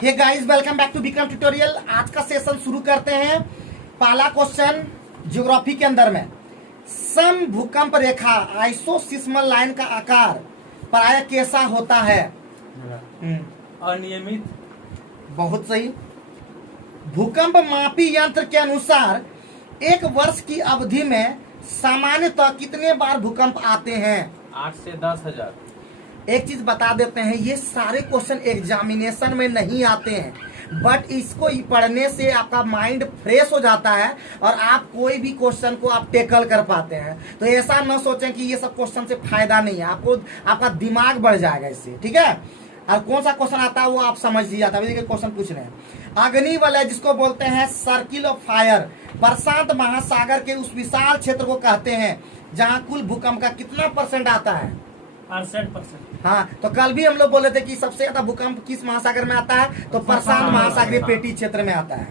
Hey guys, welcome back to Vikram tutorial. आज का session शुरू करते हैं। पहला क्वेश्चन ज्योग्राफी के अंदर में, सम भूकंप रेखा आइसोसिस्मल लाइन का आकार प्रायः कैसा होता है? अनियमित। बहुत सही। भूकंप मापी यंत्र के अनुसार एक वर्ष की अवधि में सामान्यतः कितने बार भूकंप आते हैं? 8 से 10,000। एक चीज बता देते हैं, ये सारे क्वेश्चन एग्जामिनेशन में नहीं आते हैं, बट इसको पढ़ने से आपका माइंड फ्रेश हो जाता है और आप कोई भी क्वेश्चन को आप टेकल कर पाते हैं। तो ऐसा न सोचें कि ये सब क्वेश्चन से फायदा नहीं है, आपको आपका दिमाग बढ़ जाएगा इससे, ठीक है। और कौन सा क्वेश्चन आता है वो आप समझ लीजिए। देखिए क्वेश्चन पूछ रहे हैं, अग्नि वलय जिसको बोलते हैं सर्किल ऑफ फायर, प्रशांत महासागर के उस विशाल क्षेत्र को कहते हैं जहां कुल भूकंप का कितना % आता है? 68%। हाँ, तो कल भी हम लोग बोले थे कि सबसे ज्यादा भूकंप किस महासागर में आता है, तो प्रशांत महासागरीय पेटी क्षेत्र में आता है।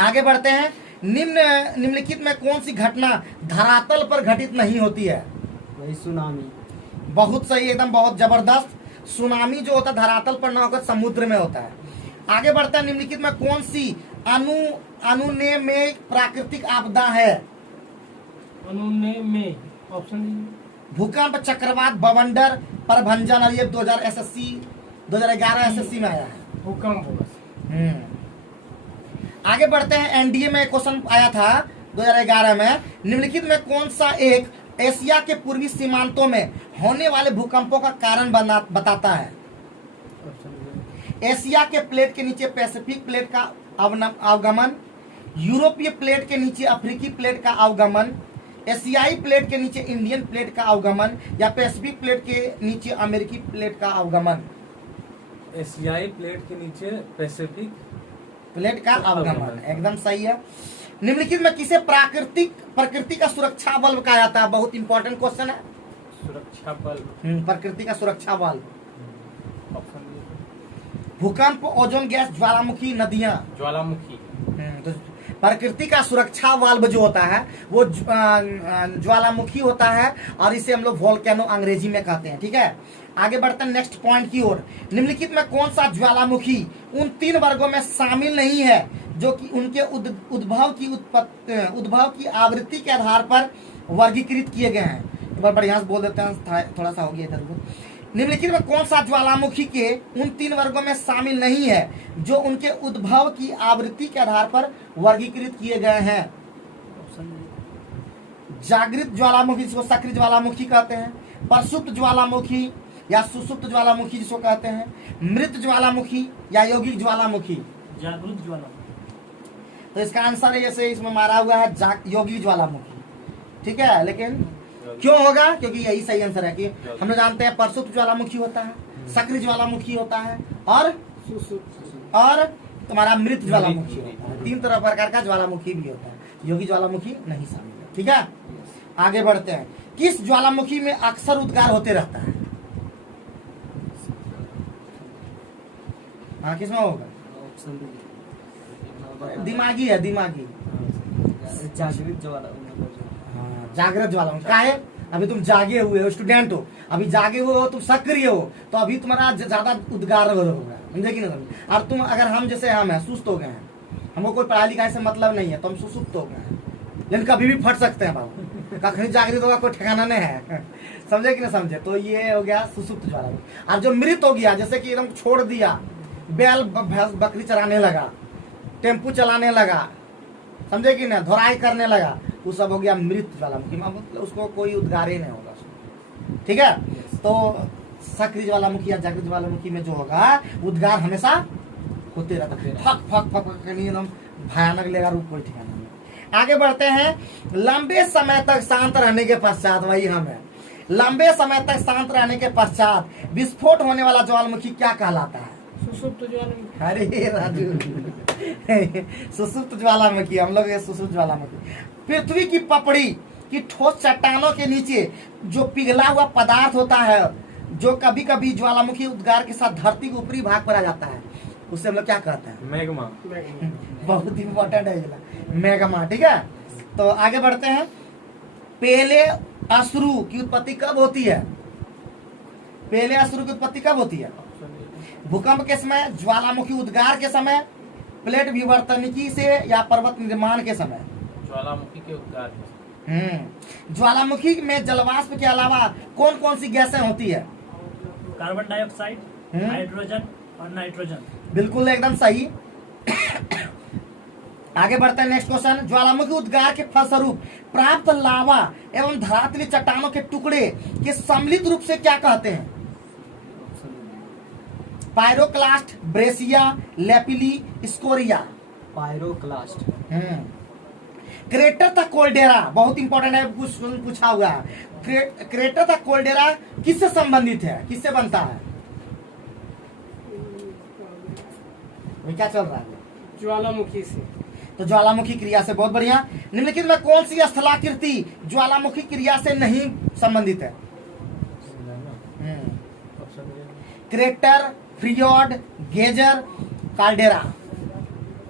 आगे बढ़ते हैं। निम्नलिखित में कौन सी घटना धरातल पर घटित नहीं होती है? वही सुनामी। बहुत सही, एकदम बहुत जबरदस्त। सुनामी जो होता है धरातल पर ना होकर समुद्र में होता है। आगे बढ़ते हैं। निम्नलिखित में कौन सी अनुने में प्राकृतिक आपदा है? अनुने में ऑप्शन भूकंप, चक्रवात, बवंडर, प्रभंजन। और ये 2011 एसएससी में आया है। भूकंप होगा। आगे बढ़ते हैं। एनडीए में क्वेश्चन आया था 2011 में, निम्नलिखित में कौन सा एक एशिया के पूर्वी सीमांतों में होने वाले भूकंपों का कारण बताता है? एशिया के प्लेट के नीचे पैसिफिक प्लेट का अवगमन, यूरोपीय प्लेट के नीचे अफ्रीकी प्लेट का अवगमन, एशियाई प्लेट के नीचे इंडियन प्लेट का अवगमन, या पैसिफिक प्लेट के नीचे अमेरिकी प्लेट का अवगमन? एशियाई प्लेट के नीचे पैसिफिक प्लेट का अवगमन, एकदम सही है। निम्नलिखित में किसे प्रकृति का सुरक्षा बल्ब कहा जाता है? बहुत इंपॉर्टेंट क्वेश्चन है। सुरक्षा बल। प्रकृति का सुरक्षा बल्ब। ऑप्शन भूकंप, ओजोन गैस, ज्वालामुखी, नदियां। ज्वालामुखी। तो प्रकृति का सुरक्षा वाल्व जो होता है वो ज्वालामुखी होता है, और इसे हम लोग वोल्केनो अंग्रेजी में कहते हैं, ठीक है। आगे बढ़ते हैं नेक्स्ट पॉइंट की ओर। निम्नलिखित में कौन सा ज्वालामुखी उन 3 वर्गों में शामिल नहीं है जो कि उनके उद्भव की आवृत्ति के आधार पर वर्गीकृत किए गए हैं? एक बार बढ़िया से बोल देते हैं, थोड़ा सा हो गया इधर उधर। निम्नलिखित में कौन सा ज्वालामुखी के उन 3 वर्गों में शामिल नहीं है जो उनके उद्भव की आवृत्ति के आधार पर वर्गीकृत किए गए हैं? जागृत ज्वालामुखी जिसको सक्रिय ज्वालामुखी कहते हैं, प्रसुप्त ज्वालामुखी या सुसुप्त ज्वालामुखी जिसको कहते हैं, मृत ज्वालामुखी या यौगिक ज्वालामुखी? जागृत ज्वालामुखी। तो इसका आंसर है जैसे इसमें मारा हुआ है यौगिक ज्वालामुखी, ठीक है। लेकिन क्यों होगा? क्योंकि यही सही आंसर है कि हम लोग जानते हैं प्रसुप्त ज्वालामुखी होता है, सक्रिय ज्वालामुखी होता है, और तुम्हारा मृत ज्वालामुखी होता है। 3 तरह प्रकार का ज्वालामुखी भी होता है, योगी ज्वालामुखी नहीं शामिल है, ठीक है। आगे बढ़ते हैं। किस ज्वालामुखी में अक्सर उद्गार होते रहता है? हाँ, किसमें होगा? दिमागी है, दिमागी। जागृत ज्वालामुखी। जागृत ज्वालामुखी का है। अभी तुम जागे हुए हो, स्टूडेंट हो, अभी जागे हुए हो, तुम सक्रिय हो, तो अभी तुम्हारा ज्यादा उद्गार होगा, समझे कि नहीं समझे। और तुम अगर हम जैसे हम हैं, सुस्त हो गए हैं, हमको कोई पढ़ाई लिखाई से मतलब नहीं है, तो हम सुसुप्त हो गए हैं, लेकिन कभी भी फट सकते हैं बाबू। कखनी जागृत होगा कोई ठिकाना नहीं है, समझे कि नहीं समझे। तो ये हो गया सुसुप्त ज्वालामुखी। और जो मृत हो गया, जैसे कि एकदम छोड़ दिया, बैल भैंस बकरी चराने लगा, टेम्पू चलाने लगा, समझे कि नहीं, धोराई करने लगा, वो सब हो गया मृत ज्वालामुखी। मतलब उसको कोई उद्गार ही नहीं होगा, ठीक है। तो सक्रिय ज्वालामुखी या जागृत ज्वालामुखी में जो होगा उद्गार हमेशा होते रहता है, फक फक फक एकदम भयानक लेगा, रूप कोई ठिकाना नहीं। आगे बढ़ते हैं। लंबे समय तक शांत रहने के पश्चात, वही हम है, लंबे समय तक शांत रहने के पश्चात विस्फोट होने वाला ज्वालामुखी क्या कहलाता है? सुसुप्त ज्वालामुखी। अरे राजू, सुसुप्त ज्वालामुखी, हम लोग ये सुसुप्त ज्वालामुखी। पृथ्वी की पपड़ी की ठोस चट्टानों के नीचे जो पिघला हुआ पदार्थ होता है, जो कभी कभी ज्वालामुखी उद्गार के साथ धरती के ऊपरी भाग पर आ जाता है, उसे हम लोग क्या कहते हैं? मैग्मा। बहुत इंपॉर्टेंट है मैग्मा, ठीक है। तो आगे बढ़ते हैं। पहले अश्रु की उत्पत्ति कब होती है? पहले अश्रु की उत्पत्ति कब होती है? भूकंप के समय, ज्वालामुखी उद्गार के समय, प्लेट विवर्तनिकी से या पर्वत निर्माण के समय। ज्वालामुखी के उद्गार में। ज्वालामुखी में जलवाष्प के अलावा कौन कौन सी गैसें होती है? कार्बन डाइऑक्साइड, हाइड्रोजन और नाइट्रोजन। बिल्कुल एकदम सही। आगे बढ़ते हैं, नेक्स्ट क्वेश्चन। ज्वालामुखी उद्गार के फलस्वरूप प्राप्त लावा एवं धरातलीय चट्टानों के टुकड़े के सम्मिलित रूप से क्या कहते हैं? पायरोक्लास्ट, ब्रेसिया, लेपिली, स्कोरिया। पायरोक्लास्ट। क्रेटर था कोल्डेरा, बहुत इंपॉर्टेंट है, पूछा हुआ है। क्रेटर था कोल्डेरा किससे संबंधित है, किससे बनता है? क्या चल रहा है? ज्वालामुखी से। तो ज्वालामुखी क्रिया से, बहुत बढ़िया। निम्नलिखित में कौन सी स्थलाकृति ज्वालामुखी क्रिया से नहीं संबंधित है? Crater, fjord, geyser, caldera.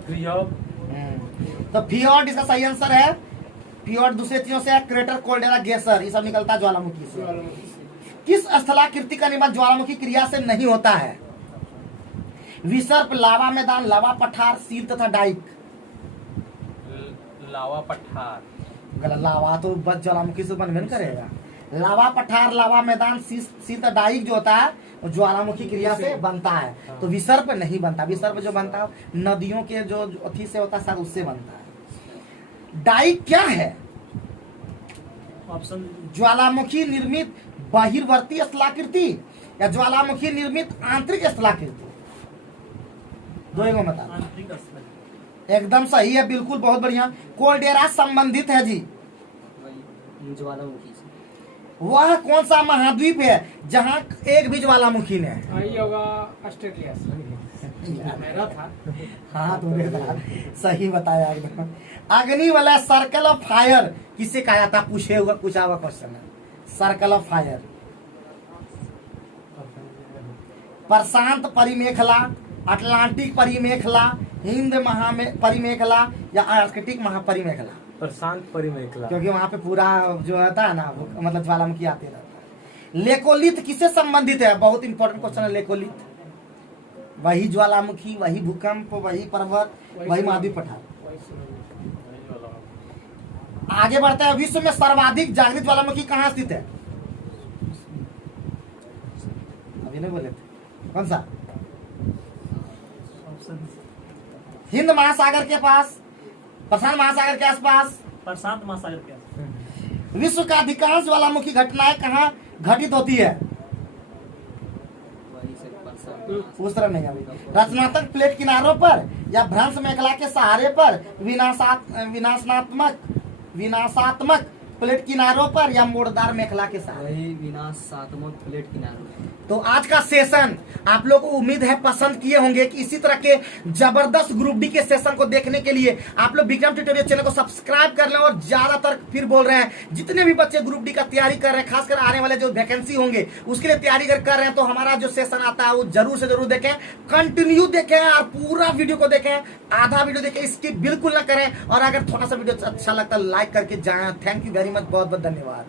Fjord. तो फियोड इसका सही आंसर है। फियोड दूसरे चीजों से है, क्रेटर, कोल्डेरा, गेसर, ये सब निकलता है ज्वालामुखी से। किस स्थलाकृति का निर्माण ज्वालामुखी क्रिया से नहीं होता है? विसर्प, लावा मैदान, लावा पठार, सील तथा डाइक। लावा पठार। गलत, लावा तो बस ज्वालामुखी से बनबे करेगा। लावा पठार, लावा मैदान, सील तथा डाइक जो होता है वो ज्वालामुखी क्रिया से बनता है। तो विसर्प नहीं बनता। विसर्प जो बनता है नदियों के जो अथी से होता है, शायद उससे बनता है। डाइक क्या है? ऑप्शन ज्वालामुखी निर्मित बहिर्वर्ती स्थलाकृति या ज्वालामुखी निर्मित आंतरिक स्थलाकृति? दो एक बता। आंतरिक स्थल। एकदम सही है, बिल्कुल, बहुत बढ़िया। कोल्डेरा संबंधित है जी ज्वालामुखी से। वह कौन सा महाद्वीप है जहाँ एक भी ज्वालामुखी ने? ये होगा ऑस्ट्रेलिया से। मेरा था। हाँ तुमने सही बताया एकदम। अग्नि वाला सर्कल ऑफ फायर किसे कहा जाता? पूछा हुआ क्वेश्चन है। Circle of fire. प्रशांत परिमेखला, अटलांटिक परिमेखला, हिंद परिमेखला या आर्कटिक महापरिमेखला? प्रशांत परिमेखला। क्योंकि वहां पे पूरा जो रहता है ना, मतलब ज्वालामुखी आते रहता है। लेकोलिथ किससे संबंधित है? बहुत इंपॉर्टेंट क्वेश्चन है। लेकोलिथ वही ज्वालामुखी, वही भूकंप, वही पर्वत, वही महाद्वीप पठार। आगे बढ़ते हैं। विश्व में सर्वाधिक जागृत ज्वालामुखी कहाँ स्थित है? अभी नहीं बोले थे, कौन सा? हिंद महासागर के पास, प्रशांत महासागर के आसपास, प्रशांत महासागर के आसपास। विश्व का अधिकांश ज्वालामुखी घटनाएं कहाँ घटित होती है? उस तरह नहीं, अभी रचनात्मक प्लेट किनारों पर या भ्रंश मेखला के सहारे पर, विनाशात्मक प्लेट किनारों पर या मोड़दार मेखला के सहारे? विनाशात्मक प्लेट किनारों। तो आज का सेशन आप लोग को उम्मीद है पसंद किए होंगे कि इसी तरह के जबरदस्त ग्रुप डी के सेशन को देखने के लिए आप लोग विक्रम ट्यूटोरियल चैनल को सब्सक्राइब कर लें। और ज्यादातर फिर बोल रहे हैं, जितने भी बच्चे ग्रुप डी का तैयारी कर रहे हैं, खासकर आने वाले जो वैकेंसी होंगे उसके लिए तैयारी कर रहे हैं, तो हमारा जो सेशन आता है वो जरूर से जरूर देखें, कंटिन्यू देखें और पूरा वीडियो को देखें। आधा वीडियो देखें, इसकी बिल्कुल ना करें। और अगर थोड़ा सा वीडियो अच्छा लगता है लाइक करके जाए। थैंक यू वेरी मच, बहुत बहुत धन्यवाद।